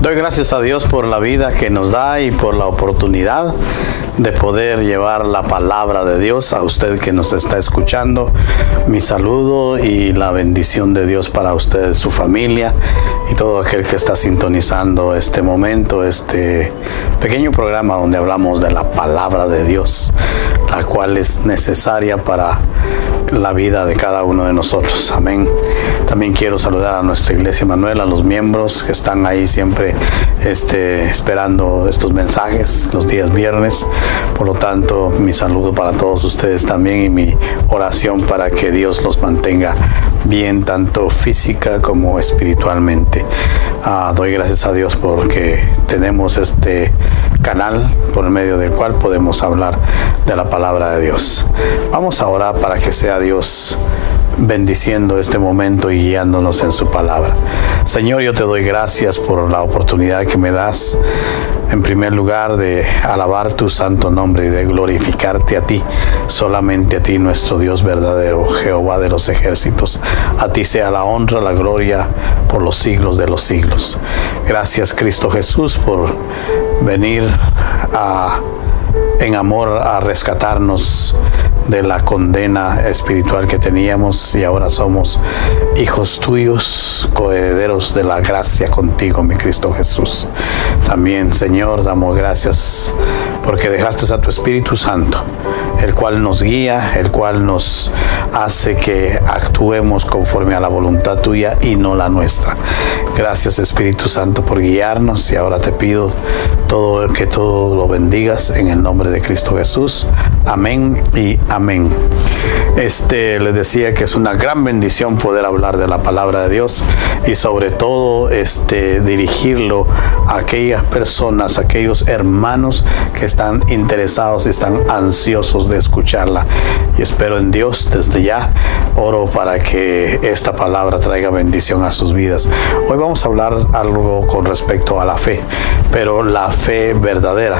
Doy gracias a Dios por la vida que nos da y por la oportunidad de poder llevar la palabra de Dios a usted que nos está escuchando. Mi saludo y la bendición de Dios para usted, su familia y todo aquel que está sintonizando este momento, este pequeño programa donde hablamos de la palabra de Dios, la cual es necesaria para la vida de cada uno de nosotros. Amén. También quiero saludar a nuestra iglesia Emanuel, a los miembros que están ahí siempre esperando estos mensajes los días viernes. Por lo tanto, mi saludo para todos ustedes también y mi oración para que Dios los mantenga bien, tanto física como espiritualmente. Doy gracias a Dios porque tenemos este canal por medio del cual podemos hablar de la palabra de Dios. Vamos a orar para que sea Dios bendiciendo este momento y guiándonos en su palabra. Señor, yo te doy gracias por la oportunidad que me das, en primer lugar, de alabar tu santo nombre y de glorificarte a ti, solamente a ti, nuestro Dios verdadero, Jehová de los ejércitos. A ti sea la honra, la gloria por los siglos de los siglos. Gracias, Cristo Jesús, por venir en amor a rescatarnos de la condena espiritual que teníamos y ahora somos hijos tuyos, coherederos de la gracia contigo, mi Cristo Jesús. También, Señor, damos gracias porque dejaste a tu Espíritu Santo, el cual nos guía, el cual nos hace que actuemos conforme a la voluntad tuya y no la nuestra. Gracias, Espíritu Santo, por guiarnos, y ahora te pido que todo lo bendigas en el nombre de Cristo Jesús. Amén y amén. Les decía que es una gran bendición poder hablar de la palabra de Dios y sobre todo dirigirlo a aquellas personas, a aquellos hermanos que están interesados y están ansiosos de escucharla. Y espero en Dios desde ya, oro para que esta palabra traiga bendición a sus vidas. Hoy vamos a hablar algo con respecto a la fe, pero la fe verdadera,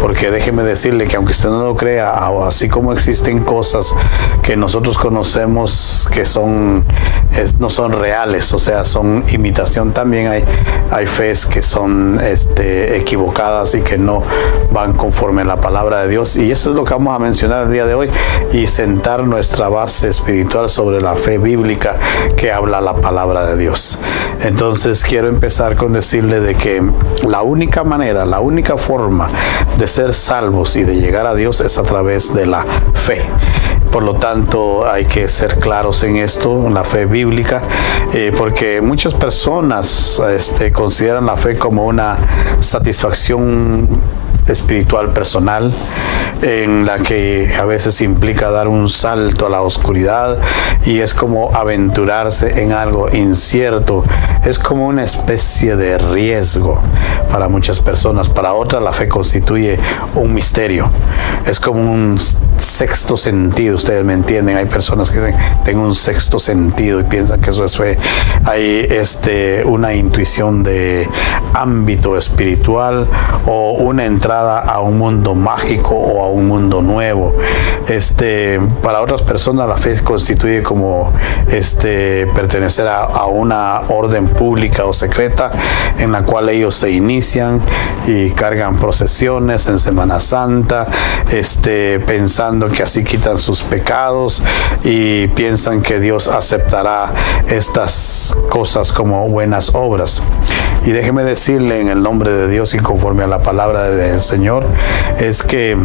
porque déjeme decirle que aunque usted no lo crea, así como existen cosas que nosotros conocemos que no son reales, o sea, son imitación, también hay fees que son equivocadas y que no van conforme a la palabra de Dios, y eso es lo que vamos a mencionar el día de hoy y sentar nuestra base espiritual sobre la fe bíblica que habla la palabra de Dios. Entonces quiero empezar con decirle de que la única manera, la única forma de ser salvos y de llegar a Dios es a través de la fe. Por lo tanto, hay que ser claros en esto, la fe bíblica, porque muchas personas consideran la fe como una satisfacción espiritual personal, en la que a veces implica dar un salto a la oscuridad y es como aventurarse en algo incierto, es como una especie de riesgo para muchas personas. Para otras la fe constituye un misterio, es como un sexto sentido, ustedes me entienden. Hay personas que dicen tengo un sexto sentido y piensan que eso es fe. Hay una intuición de ámbito espiritual o una entrada a un mundo mágico o a un mundo nuevo. Para otras personas la fe constituye como pertenecer a una orden pública o secreta en la cual ellos se inician y cargan procesiones en Semana Santa, pensando que así quitan sus pecados y piensan que Dios aceptará estas cosas como buenas obras. Y déjeme decirle en el nombre de Dios y conforme a la palabra del Señor, es que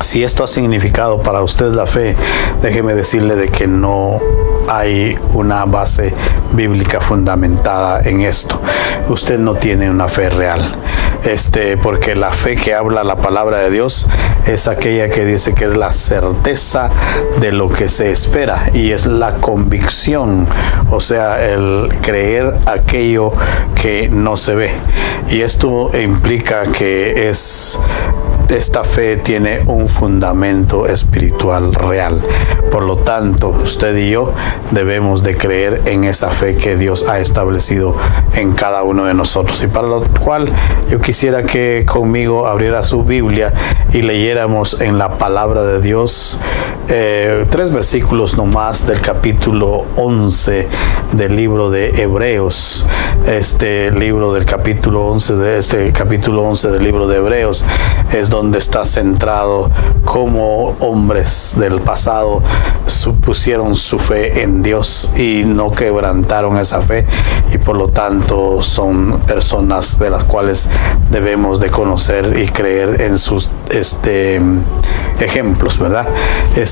si esto ha significado para usted la fe, déjeme decirle de que no hay una base bíblica fundamentada en esto. Usted no tiene una fe real, porque la fe que habla la palabra de Dios es aquella que dice que es la certeza de lo que se espera y es la convicción, o sea, el creer aquello que no se ve. Y esto implica que es esta fe tiene un fundamento espiritual real. Por lo tanto, usted y yo debemos de creer en esa fe que Dios ha establecido en cada uno de nosotros. Y para lo cual yo quisiera que conmigo abriera su Biblia y leyéramos en la palabra de Dios 3 versículos nomás del capítulo 11 del libro de Hebreos. Este capítulo 11 del libro de Hebreos es donde está centrado cómo hombres del pasado pusieron su fe en Dios y no quebrantaron esa fe, y por lo tanto son personas de las cuales debemos de conocer y creer en sus ejemplos, ¿verdad?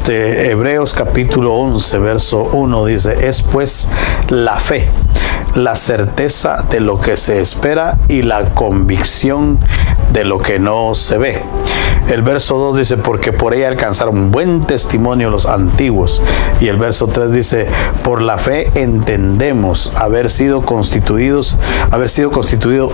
Hebreos capítulo 11 verso 1 dice: es pues la fe, la certeza de lo que se espera y la convicción de lo que no se ve. El verso 2 dice: porque por ella alcanzaron buen testimonio los antiguos. Y el verso 3 dice: por la fe entendemos haber sido constituido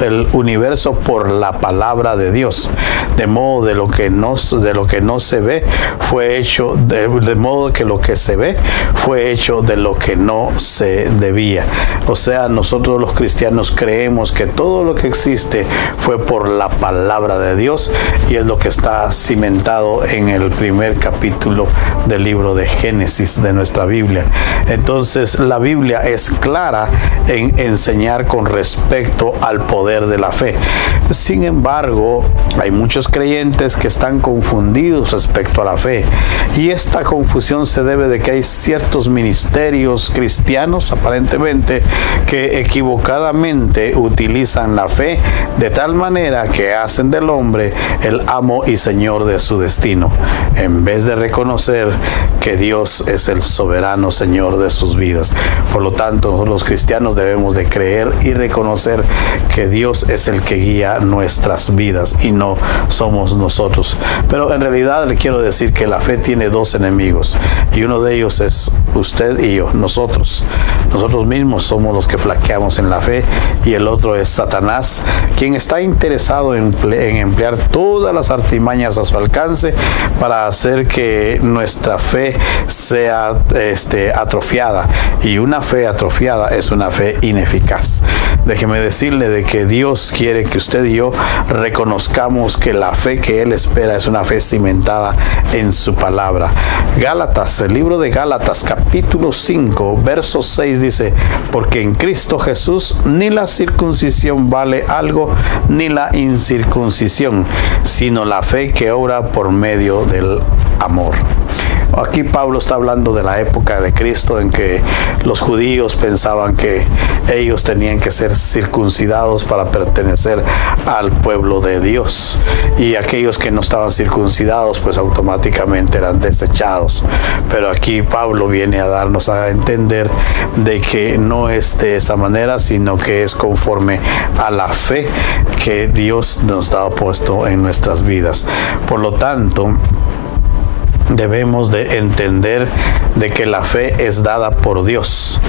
el universo por la palabra de Dios, de modo de lo que no se ve fue hecho, de modo que lo que se ve fue hecho de lo que no se debía. O sea, nosotros los cristianos creemos que todo lo que existe fue por la palabra de Dios, y es lo que está cimentado en el primer capítulo del libro de Génesis de nuestra Biblia. Entonces, la Biblia es clara en enseñar con respecto al poder de la fe. Sin embargo, hay muchos creyentes que están confundidos respecto a la fe, y esta confusión se debe de que hay ciertos ministerios cristianos aparentemente que equivocadamente utilizan la fe de tal manera que hacen del hombre el amo y señor de su destino, en vez de reconocer que Dios es el soberano Señor de sus vidas. Por lo tanto, los cristianos debemos de creer y reconocer que Dios es el que guía nuestras vidas y no somos nosotros. Pero en realidad le quiero decir que la fe tiene dos enemigos, y uno de ellos es usted y yo, nosotros mismos somos los que flaqueamos en la fe, y el otro es Satanás, quien está interesado en emplear todas las artimañas a su alcance para hacer que nuestra fe sea atrofiada, y una fe atrofiada es una fe ineficaz. Déjeme decirle de que Dios quiere que usted y yo reconozcamos que la fe que Él espera es una fe cimentada en su palabra. Gálatas, el libro de Gálatas capítulo 5 verso 6 dice: porque en Cristo Jesús ni la circuncisión vale algo, ni la incircuncisión, sino la fe que obra por medio del amor. Aquí Pablo está hablando de la época de Cristo, en que los judíos pensaban que ellos tenían que ser circuncidados para pertenecer al pueblo de Dios, y aquellos que no estaban circuncidados pues automáticamente eran desechados. Pero aquí Pablo viene a darnos a entender de que no es de esa manera, sino que es conforme a la fe que Dios nos ha puesto en nuestras vidas. Por lo tanto, debemos de entender de que la fe es dada por Dios,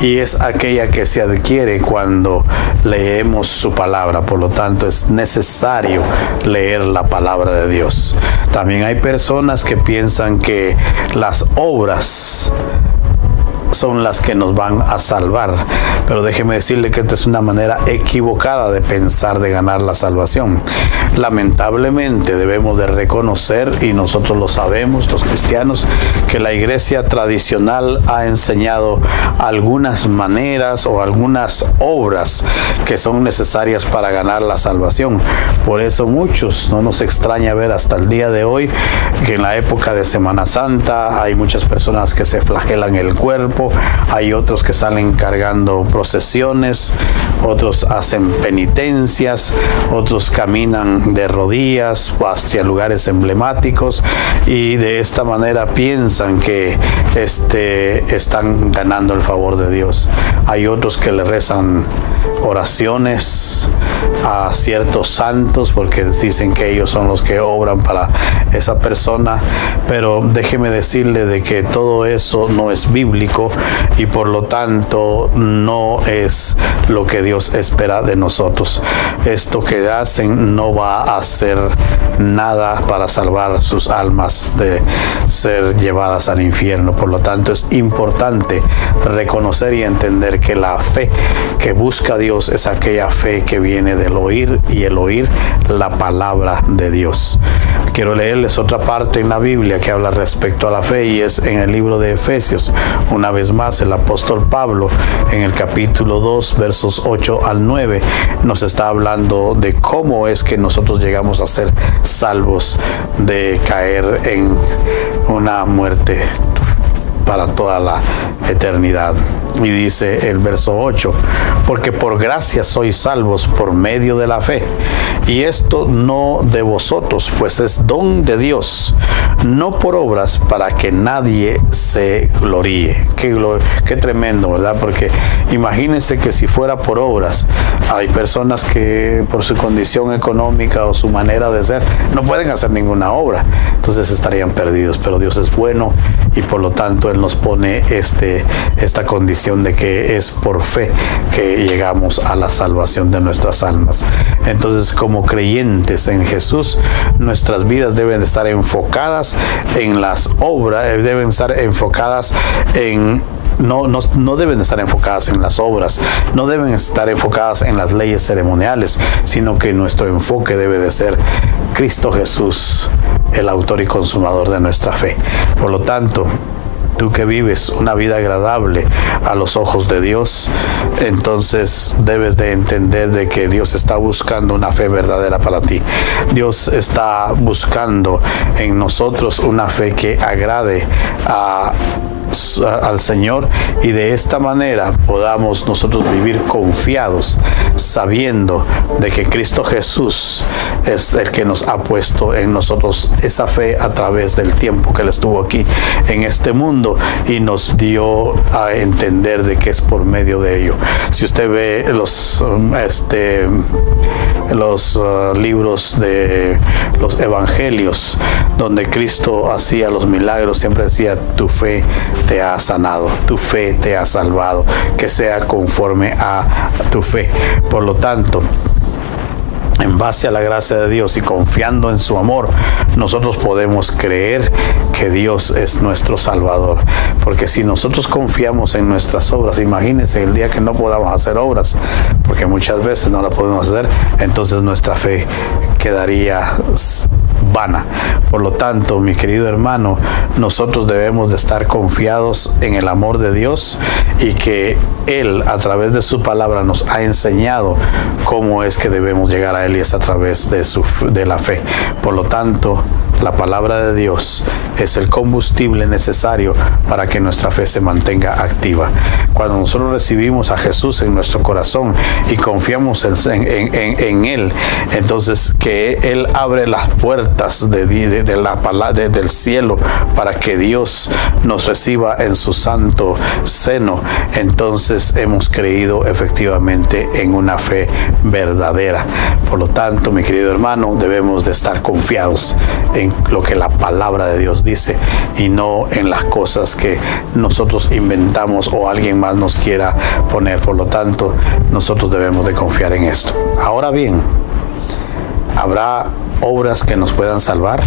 y es aquella que se adquiere cuando leemos su palabra. Por lo tanto, es necesario leer la palabra de Dios. También hay personas que piensan que las obras son las que nos van a salvar, pero déjeme decirle que esta es una manera equivocada de pensar de ganar la salvación. Lamentablemente debemos de reconocer, y nosotros lo sabemos, los cristianos, que la iglesia tradicional ha enseñado algunas maneras o algunas obras que son necesarias para ganar la salvación. Por eso muchos, no nos extraña ver hasta el día de hoy que en la época de Semana Santa hay muchas personas que se flagelan el cuerpo, hay otros que salen cargando procesiones, otros hacen penitencias, otros caminan de rodillas hacia lugares emblemáticos, y de esta manera piensan que están ganando el favor de Dios. Hay otros que le rezan oraciones a ciertos santos, porque dicen que ellos son los que obran para esa persona, pero déjeme decirle de que todo eso no es bíblico y por lo tanto no es lo que Dios espera de nosotros. Esto que hacen no va a hacer nada para salvar sus almas de ser llevadas al infierno. Por lo tanto, es importante reconocer y entender que la fe que busca Dios es aquella fe que viene del oír, y el oír la palabra de Dios. Quiero leerles otra parte en la Biblia que habla respecto a la fe, y es en el libro de Efesios. Una vez más, el apóstol Pablo, en el capítulo 2, versos 8 al 9, nos está hablando de cómo es que nosotros llegamos a ser salvos de caer en una muerte para toda la eternidad. Y dice el verso 8: porque por gracia sois salvos por medio de la fe, y esto no de vosotros, pues es don de Dios, no por obras, para que nadie se gloríe. Qué tremendo, ¿verdad? Porque imagínense que si fuera por obras, hay personas que por su condición económica o su manera de ser no pueden hacer ninguna obra, entonces estarían perdidos. Pero Dios es bueno y por lo tanto Él nos pone esta condición de que es por fe que llegamos a la salvación de nuestras almas. Entonces, como creyentes en Jesús, nuestras vidas deben de estar enfocadas en las obras, deben estar enfocadas en no deben estar enfocadas en las obras, no deben estar enfocadas en las leyes ceremoniales, sino que nuestro enfoque debe de ser Cristo Jesús, el autor y consumador de nuestra fe. Por lo tanto, tú que vives una vida agradable a los ojos de Dios, entonces debes de entender de que Dios está buscando una fe verdadera para ti. Dios está buscando en nosotros una fe que agrade al Señor, y de esta manera podamos nosotros vivir confiados, sabiendo de que Cristo Jesús es el que nos ha puesto en nosotros esa fe a través del tiempo que Él estuvo aquí en este mundo y nos dio a entender de que es por medio de ello. Si usted ve los libros de los evangelios donde Cristo hacía los milagros, siempre decía: tu fe te ha sanado, tu fe te ha salvado, que sea conforme a tu fe. Por lo tanto, en base a la gracia de Dios y confiando en su amor, nosotros podemos creer que Dios es nuestro Salvador. Porque si nosotros confiamos en nuestras obras, imagínense el día que no podamos hacer obras, porque muchas veces no la podemos hacer, entonces nuestra fe quedaría vana. Por lo tanto, mi querido hermano, nosotros debemos de estar confiados en el amor de Dios, y que Él a través de su palabra nos ha enseñado cómo es que debemos llegar a Él, y es a través de la fe. Por lo tanto, la palabra de Dios es el combustible necesario para que nuestra fe se mantenga activa. Cuando nosotros recibimos a Jesús en nuestro corazón y confiamos en Él, entonces que Él abre las puertas del cielo para que Dios nos reciba en su santo seno. Entonces hemos creído efectivamente en una fe verdadera. Por lo tanto, mi querido hermano, debemos de estar confiados en lo que la palabra de Dios dice y no en las cosas que nosotros inventamos o alguien más nos quiera poner. Por lo tanto, nosotros debemos de confiar en esto. Ahora bien, ¿habrá obras que nos puedan salvar?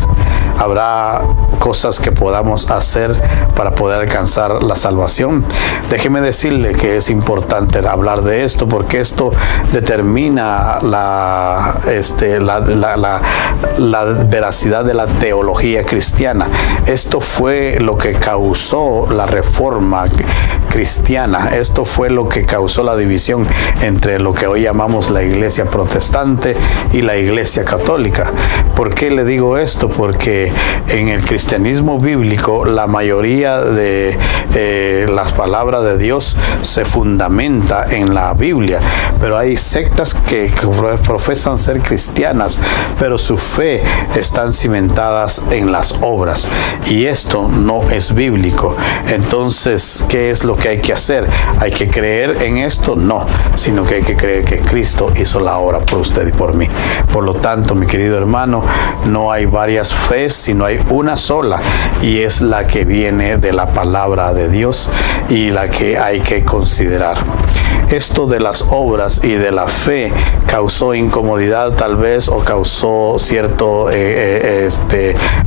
¿Habrá cosas que podamos hacer para poder alcanzar la salvación? Déjeme decirle que es importante hablar de esto, porque esto determina la veracidad de la teología cristiana. Esto fue lo que causó la reforma cristiana. Esto fue lo que causó la división entre lo que hoy llamamos la iglesia protestante y la iglesia católica. ¿Por qué le digo esto? Porque en el cristianismo bíblico la mayoría de las palabras de Dios se fundamenta en la Biblia, pero hay sectas que profesan ser cristianas, pero su fe están cimentadas en las obras, y esto no es bíblico. Entonces, ¿qué es lo que hay que hacer. ¿Hay que creer en esto? No, sino que hay que creer que Cristo hizo la obra por usted y por mí. Por lo tanto, mi querido hermano, no hay varias fees, sino hay una sola, y es la que viene de la palabra de Dios y la que hay que considerar. Esto de las obras y de la fe causó incomodidad tal vez, o causó cierto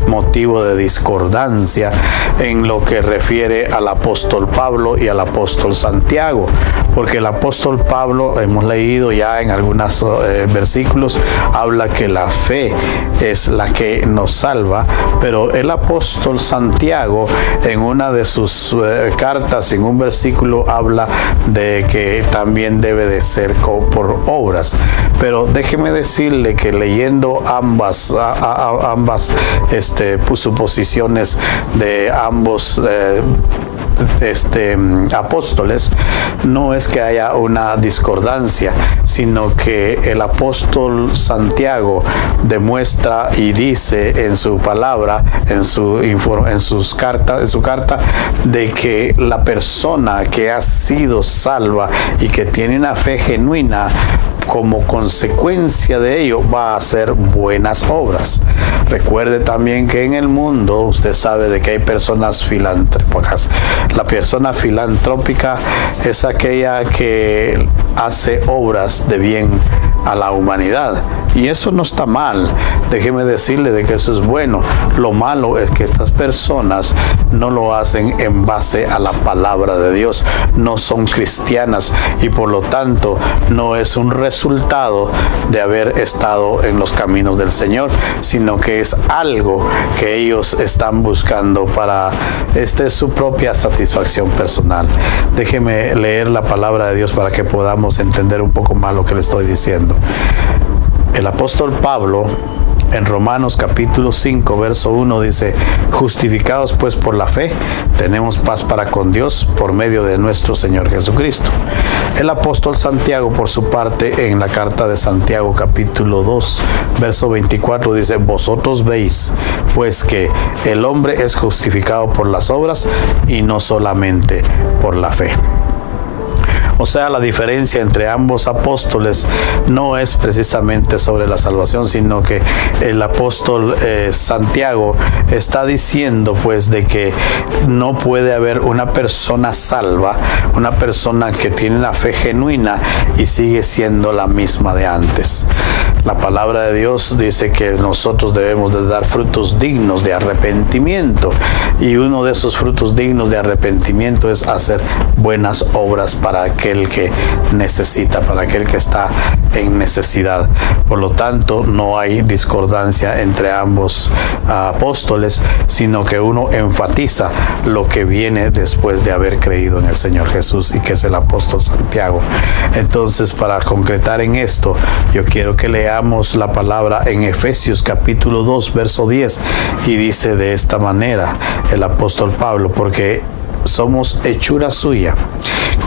motivo de discordancia en lo que refiere al apóstol Pablo y al apóstol Santiago, porque el apóstol Pablo, hemos leído ya en algunos versículos, habla que la fe es la que nos salva, pero el apóstol Santiago en una de sus cartas, en un versículo, habla de que también debe de ser por obras. Pero déjeme decirle que leyendo ambas suposiciones de ambos apóstoles, no es que haya una discordancia, sino que el apóstol Santiago demuestra y dice en su palabra, en su carta, de que la persona que ha sido salva y que tiene una fe genuina, como consecuencia de ello va a hacer buenas obras. Recuerde también que en el mundo usted sabe de que hay personas filantrópicas. La persona filantrópica es aquella que hace obras de bien a la humanidad, y eso no está mal. Déjeme decirle de que eso es bueno. Lo malo es que estas personas no lo hacen en base a la palabra de Dios, no son cristianas, y por lo tanto no es un resultado de haber estado en los caminos del Señor, sino que es algo que ellos están buscando para su propia satisfacción personal. Déjeme leer la palabra de Dios para que podamos entender un poco más lo que le estoy diciendo. El apóstol Pablo en Romanos capítulo 5 verso 1 dice: justificados pues por la fe, tenemos paz para con Dios por medio de nuestro Señor Jesucristo. El apóstol Santiago, por su parte, en la carta de Santiago capítulo 2 verso 24 dice: vosotros veis pues que el hombre es justificado por las obras y no solamente por la fe. O sea, la diferencia entre ambos apóstoles no es precisamente sobre la salvación, sino que el apóstol Santiago está diciendo pues de que no puede haber una persona salva, una persona que tiene una fe genuina y sigue siendo la misma de antes. La palabra de Dios dice que nosotros debemos de dar frutos dignos de arrepentimiento, y uno de esos frutos dignos de arrepentimiento es hacer buenas obras para aquel que necesita, para aquel que está en necesidad. Por lo tanto, no hay discordancia entre ambos apóstoles, sino que uno enfatiza lo que viene después de haber creído en el Señor Jesús, y que es el apóstol Santiago. Entonces, para concretar en esto, yo quiero que leamos la palabra en Efesios capítulo 2 verso 10, y dice de esta manera el apóstol Pablo: porque somos hechura suya,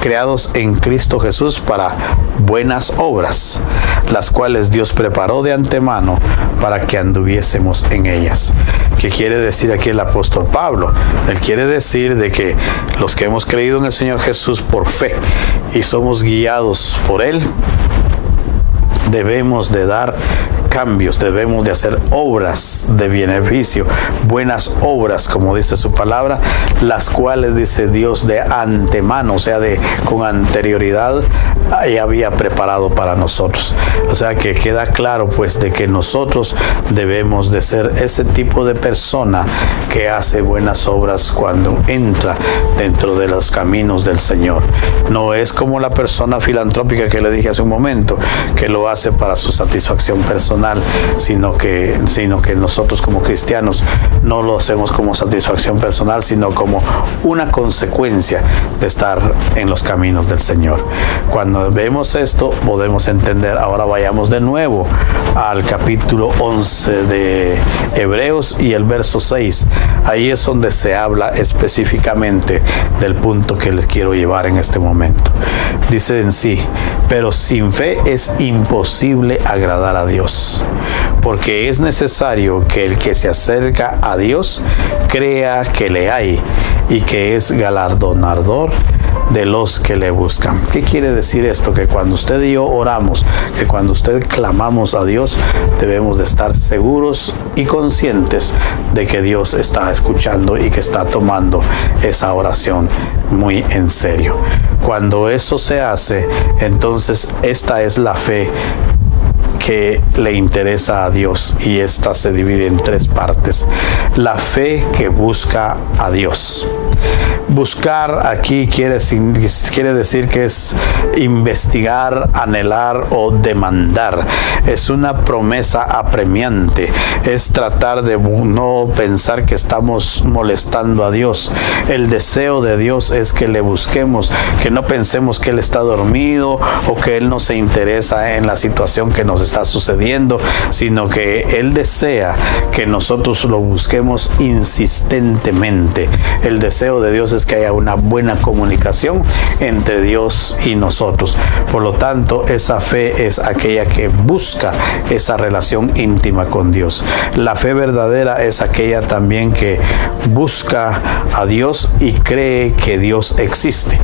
creados en Cristo Jesús para buenas obras, las cuales Dios preparó de antemano para que anduviésemos en ellas. ¿Qué quiere decir aquí el apóstol Pablo? Él quiere decir de que los que hemos creído en el Señor Jesús por fe y somos guiados por Él, debemos de dar cambios, debemos de hacer obras de beneficio, buenas obras, como dice su palabra, las cuales, dice Dios, de antemano, o sea, con anterioridad, ya había preparado para nosotros. O sea, que queda claro pues de que nosotros debemos de ser ese tipo de persona que hace buenas obras cuando entra dentro de los caminos del Señor. No es como la persona filantrópica que le dije hace un momento, que lo hace para su satisfacción personal, sino que nosotros como cristianos no lo hacemos como satisfacción personal, sino como una consecuencia de estar en los caminos del Señor. Cuando vemos esto, podemos entender. Ahora vayamos de nuevo al capítulo 11 de Hebreos y el verso 6. Ahí es donde se habla específicamente del punto que les quiero llevar en este momento. Dice en sí: pero sin fe es imposible agradar a Dios, porque es necesario que el que se acerca a Dios crea que le hay y que es galardonador de los que le buscan. ¿Qué quiere decir esto? Que cuando usted y yo oramos, que cuando usted clamamos a Dios, debemos de estar seguros y conscientes de que Dios está escuchando y que está tomando esa oración muy en serio. Cuando eso se hace, entonces esta es la fe que le interesa a Dios, y esta se divide en 3 partes. La fe que busca a Dios. Buscar aquí quiere decir que es investigar, anhelar o demandar. Es una promesa apremiante. Es tratar de no pensar que estamos molestando a Dios. El deseo de Dios es que le busquemos, que no pensemos que Él está dormido o que Él no se interesa en la situación que nos está sucediendo, sino que Él desea que nosotros lo busquemos insistentemente. El deseo de Dios es que haya una buena comunicación entre Dios y nosotros. Por lo tanto, esa fe es aquella que busca esa relación íntima con Dios. La fe verdadera es aquella también que busca a Dios y cree que Dios existe.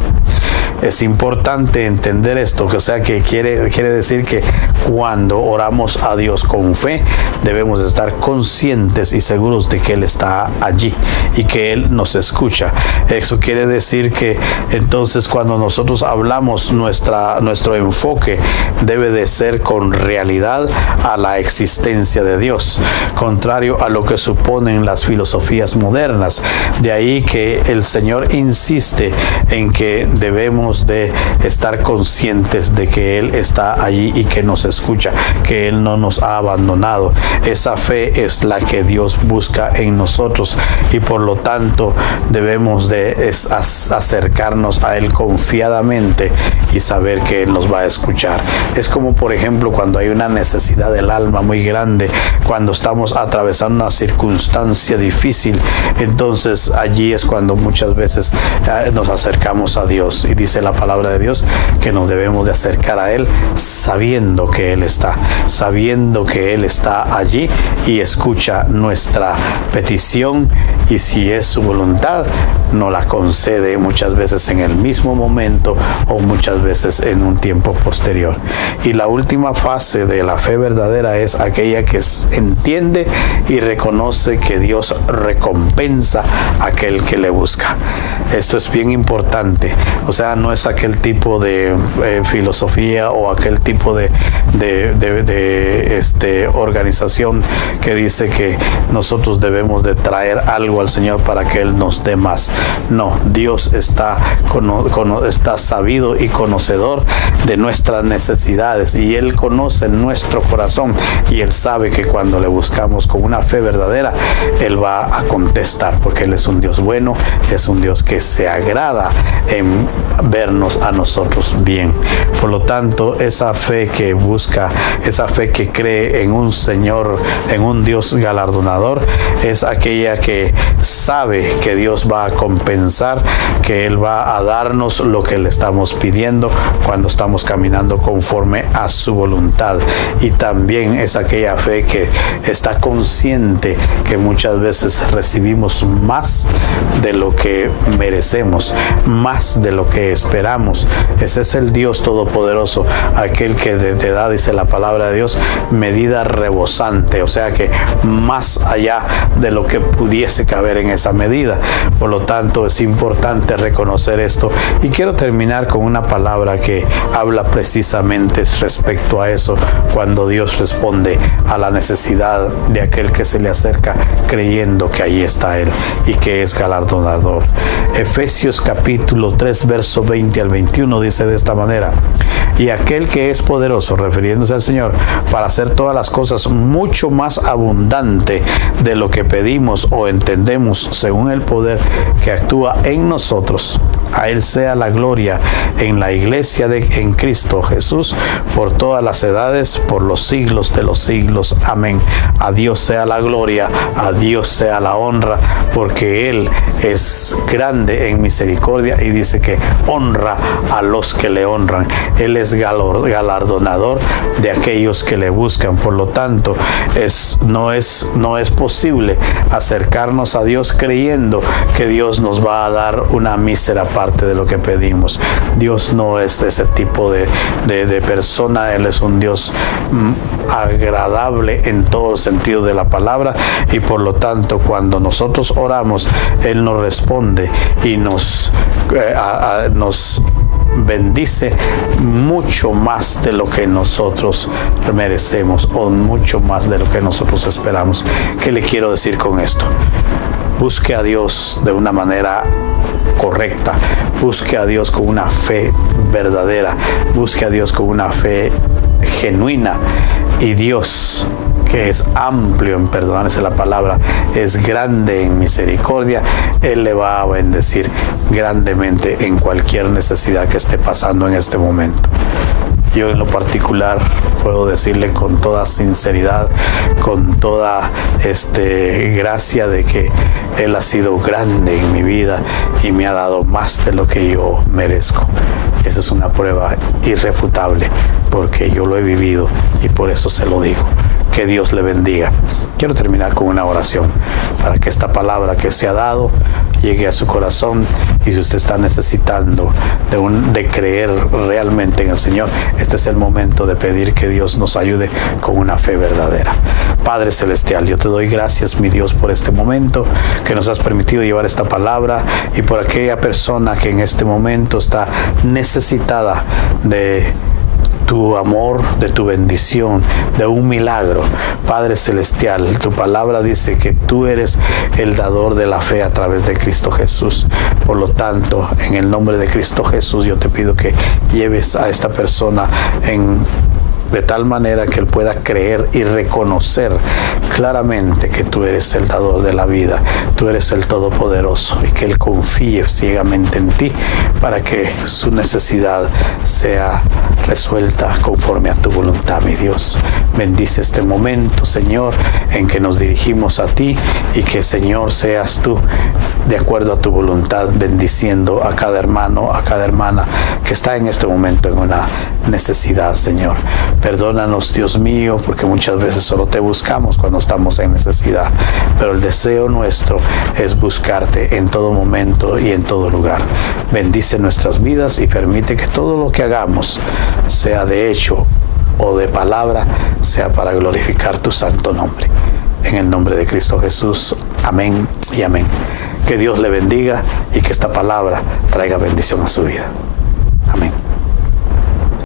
Es importante entender esto, que quiere decir que cuando oramos a Dios con fe, debemos estar conscientes y seguros de que Él está allí y que Él nos escucha. Eso quiere decir que entonces cuando nosotros hablamos, nuestro enfoque debe de ser con realidad a la existencia de Dios, contrario a lo que suponen las filosofías modernas. De ahí que el Señor insiste en que debemos de estar conscientes de que Él está allí y que nos escucha, que Él no nos ha abandonado. Esa fe es la que Dios busca en nosotros, y por lo tanto debemos de acercarnos a Él confiadamente y saber que Él nos va a escuchar. Es como, por ejemplo, cuando hay una necesidad del alma muy grande, cuando estamos atravesando una circunstancia difícil, entonces allí es cuando muchas veces nos acercamos a Dios, y dice la palabra de Dios que nos debemos de acercar a Él sabiendo que Él está allí y escucha nuestra petición, y si es su voluntad, nos la concede muchas veces en el mismo momento o muchas veces en un tiempo posterior. Y la última fase de la fe verdadera es aquella que entiende y reconoce que Dios recompensa a aquel que le busca. Esto es bien importante. O sea, no es aquel tipo de filosofía o aquel tipo de organización que dice que nosotros debemos de traer algo al Señor para que Él nos dé más. No, Dios está sabido y conocedor de nuestras necesidades, y Él conoce nuestro corazón, y Él sabe que cuando le buscamos con una fe verdadera, Él va a contestar, porque Él es un Dios bueno, es un Dios que se agrada en vernos a nosotros bien. Por lo tanto, esa fe que busca, esa fe que cree en un Señor, en un Dios galardonador, es aquella que sabe que Dios va a compensar, que Él va a darnos lo que le estamos pidiendo cuando estamos caminando conforme a su voluntad. Y también es aquella fe que está consciente que muchas veces recibimos más de lo que merecemos, más de lo que esperamos. Ese es el Dios todopoderoso, aquel que te da, dice la palabra de Dios, medida rebosante, o sea que más allá de lo que pudiese caber en esa medida. Por lo tanto, es importante reconocer esto, y quiero terminar con una palabra que habla precisamente respecto a eso, cuando Dios responde a la necesidad de aquel que se le acerca creyendo que ahí está Él y que es galardonador. Efesios capítulo 3 verso 20 al 21 dice de esta manera: y aquel que es poderoso, refiriéndose al Señor, para hacer todas las cosas mucho más abundante de lo que pedimos o entendemos, según el poder que actúa en nosotros. A Él sea la gloria en la iglesia en Cristo Jesús por todas las edades, por los siglos de los siglos. Amén. A Dios sea la gloria, a Dios sea la honra, porque Él es grande en misericordia y dice que honra a los que le honran. Él es galardonador de aquellos que le buscan. Por lo tanto, no es posible acercarnos a Dios creyendo que Dios nos va a dar una mísera parte. parte de lo que pedimos. Dios no es ese tipo de persona. Él es un Dios agradable en todo el sentido de la palabra, y por lo tanto cuando nosotros oramos, Él nos responde y nos bendice mucho más de lo que nosotros merecemos, o mucho más de lo que nosotros esperamos. ¿Qué le quiero decir con esto? Busque a Dios de una manera correcta, busque a Dios con una fe verdadera, busque a Dios con una fe genuina, y Dios, que es amplio en perdonarse la palabra, es grande en misericordia, Él le va a bendecir grandemente en cualquier necesidad que esté pasando en este momento. Yo en lo particular puedo decirle con toda sinceridad, con toda gracia, de que Él ha sido grande en mi vida y me ha dado más de lo que yo merezco. Esa es una prueba irrefutable, porque yo lo he vivido y por eso se lo digo. Que Dios le bendiga. Quiero terminar con una oración para que esta palabra que se ha dado llegue a su corazón, y si usted está necesitando de creer realmente en el Señor, este es el momento de pedir que Dios nos ayude con una fe verdadera. Padre Celestial, yo te doy gracias, mi Dios, por este momento que nos has permitido llevar esta palabra, y por aquella persona que en este momento está necesitada de tu amor, de tu bendición, de un milagro. Padre Celestial, tu palabra dice que tú eres el dador de la fe a través de Cristo Jesús. Por lo tanto, en el nombre de Cristo Jesús, yo te pido que lleves a esta persona de tal manera que él pueda creer y reconocer claramente que tú eres el dador de la vida, tú eres el Todopoderoso, y que él confíe ciegamente en ti para que su necesidad sea resuelta conforme a tu voluntad, mi Dios. Bendice este momento, Señor, en que nos dirigimos a ti, y que, Señor, seas tú, de acuerdo a tu voluntad, bendiciendo a cada hermano, a cada hermana que está en este momento en una necesidad, Señor. Perdónanos, Dios mío, porque muchas veces solo te buscamos cuando estamos en necesidad, pero el deseo nuestro es buscarte en todo momento y en todo lugar. Bendice nuestras vidas y permite que todo lo que hagamos, sea de hecho o de palabra, sea para glorificar tu santo nombre. En el nombre de Cristo Jesús, amén y amén. Que Dios le bendiga y que esta palabra traiga bendición a su vida.